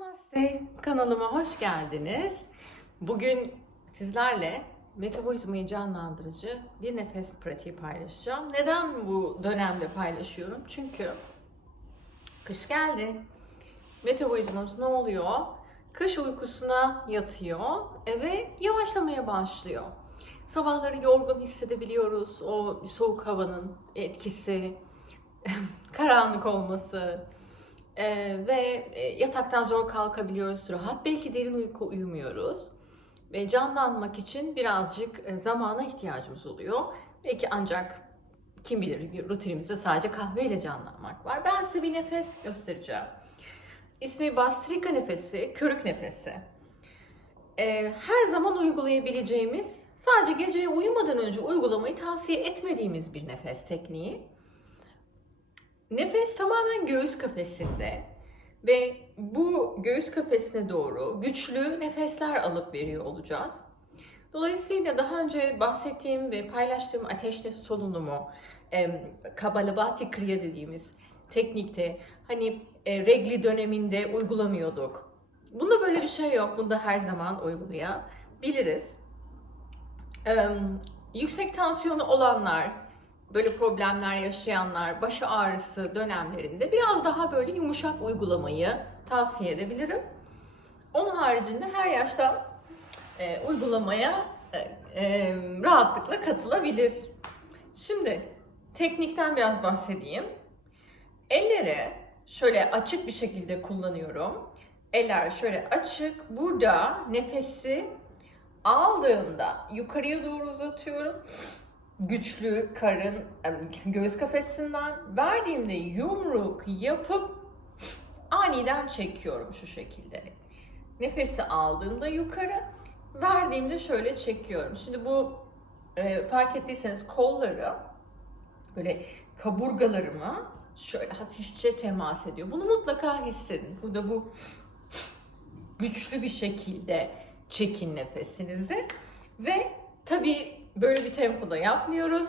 Namaste, kanalıma hoş geldiniz. Bugün sizlerle metabolizmayı canlandırıcı bir nefes pratiği paylaşacağım. Neden bu dönemde paylaşıyorum? Çünkü kış geldi. Metabolizmamız ne oluyor? Kış uykusuna yatıyor ve yavaşlamaya başlıyor. Sabahları yorgun hissedebiliyoruz. O soğuk havanın etkisi, karanlık olması, ee, ve e, yataktan zor kalkabiliyoruz, rahat belki derin uyku uyumuyoruz. Ve canlanmak için birazcık e, zamana ihtiyacımız oluyor. Belki ancak kim bilir rutinimizde sadece kahveyle canlanmak var. Ben size bir nefes göstereceğim. İsmi Bastrika nefesi, körük nefesi. Ee, her zaman uygulayabileceğimiz, sadece geceye uyumadan önce uygulamayı tavsiye etmediğimiz bir nefes tekniği. Nefes tamamen göğüs kafesinde ve bu göğüs kafesine doğru güçlü nefesler alıp veriyor olacağız. Dolayısıyla daha önce bahsettiğim ve paylaştığım ateşli solunumu, Kabalabati Kriya dediğimiz teknikte hani e, regli döneminde uygulamıyorduk. Bunda böyle bir şey yok. Bunda her zaman uygulayabiliriz. Yüksek tansiyonu olanlar, böyle problemler yaşayanlar baş ağrısı dönemlerinde biraz daha böyle yumuşak uygulamayı tavsiye edebilirim. Onun haricinde her yaşta e, uygulamaya e, e, rahatlıkla katılabilir. Şimdi teknikten biraz bahsedeyim. Elleri şöyle açık bir şekilde kullanıyorum. Eller şöyle açık. Burada nefesi aldığımda yukarıya doğru uzatıyorum güçlü karın göğüs kafesinden verdiğimde yumruk yapıp aniden çekiyorum şu şekilde. Nefesi aldığımda yukarı, verdiğimde şöyle çekiyorum. Şimdi bu e, fark ettiyseniz kolları böyle kaburgalarımı şöyle hafifçe temas ediyor. Bunu mutlaka hissedin. Burada bu güçlü bir şekilde çekin nefesinizi ve tabii Böyle bir tempoda yapmıyoruz.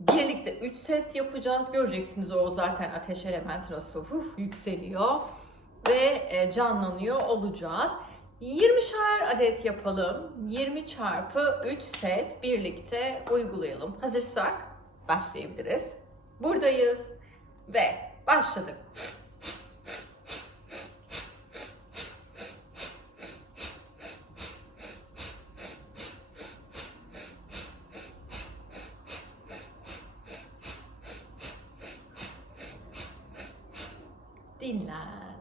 Birlikte 3 set yapacağız. Göreceksiniz o zaten ateş elementi nasıl huf, yükseliyor ve e, canlanıyor olacağız. 20'şer adet yapalım. 20 çarpı 3 set birlikte uygulayalım. Hazırsak başlayabiliriz. Buradayız ve başladık. Dinlen.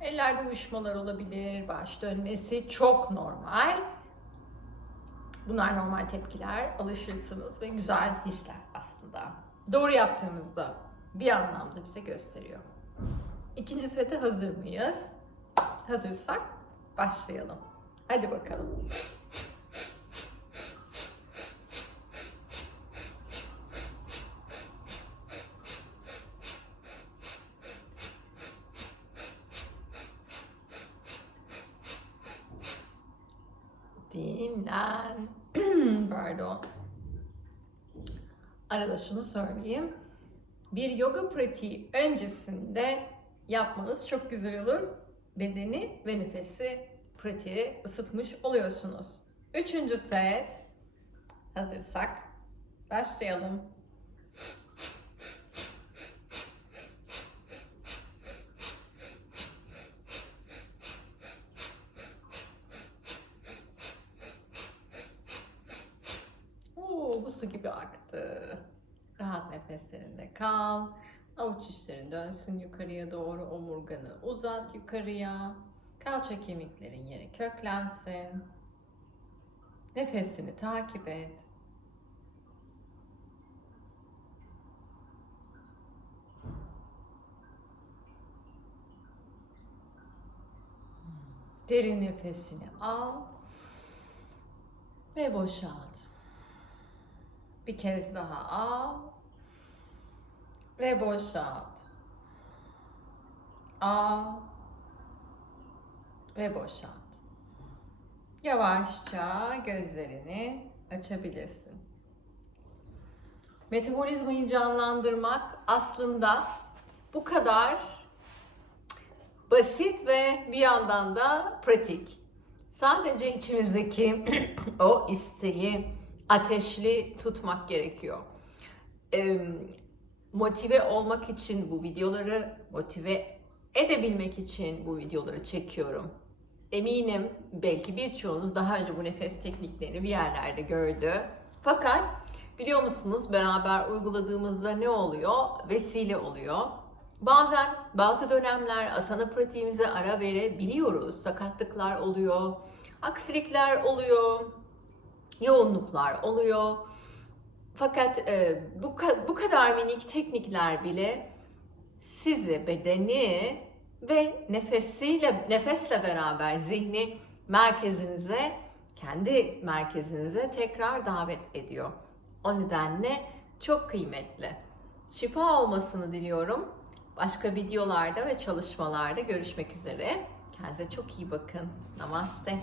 Ellerde uyuşmalar olabilir, baş dönmesi çok normal. Bunlar normal tepkiler, alışırsınız ve güzel hisler aslında. Doğru yaptığımızda bir anlamda bize gösteriyor. İkinci sete hazır mıyız? Hazırsak başlayalım. Hadi bakalım. Dinlen. Pardon. Arada şunu söyleyeyim. Bir yoga pratiği öncesinde yapmanız çok güzel olur. Bedeni ve nefesi pratiğe ısıtmış oluyorsunuz. Üçüncü set. Hazırsak başlayalım. bu su gibi aktı. Rahat nefeslerinde kal. Avuç içlerin dönsün yukarıya doğru. Omurganı uzat yukarıya. Kalça kemiklerin yeri köklensin. Nefesini takip et. Derin nefesini al ve boşalt. Bir kez daha al ve boşalt. Al ve boşalt. Yavaşça gözlerini açabilirsin. Metabolizmayı canlandırmak aslında bu kadar basit ve bir yandan da pratik. Sadece içimizdeki o isteği ateşli tutmak gerekiyor. Ee, motive olmak için bu videoları, motive edebilmek için bu videoları çekiyorum. Eminim belki birçoğunuz daha önce bu nefes tekniklerini bir yerlerde gördü. Fakat biliyor musunuz beraber uyguladığımızda ne oluyor? Vesile oluyor. Bazen bazı dönemler asana pratiğimize ara verebiliyoruz. Sakatlıklar oluyor, aksilikler oluyor, yoğunluklar oluyor. Fakat e, bu, bu kadar minik teknikler bile sizi bedeni ve nefesiyle nefesle beraber zihni merkezinize kendi merkezinize tekrar davet ediyor. O nedenle çok kıymetli. Şifa olmasını diliyorum. Başka videolarda ve çalışmalarda görüşmek üzere. Kendinize çok iyi bakın. Namaste.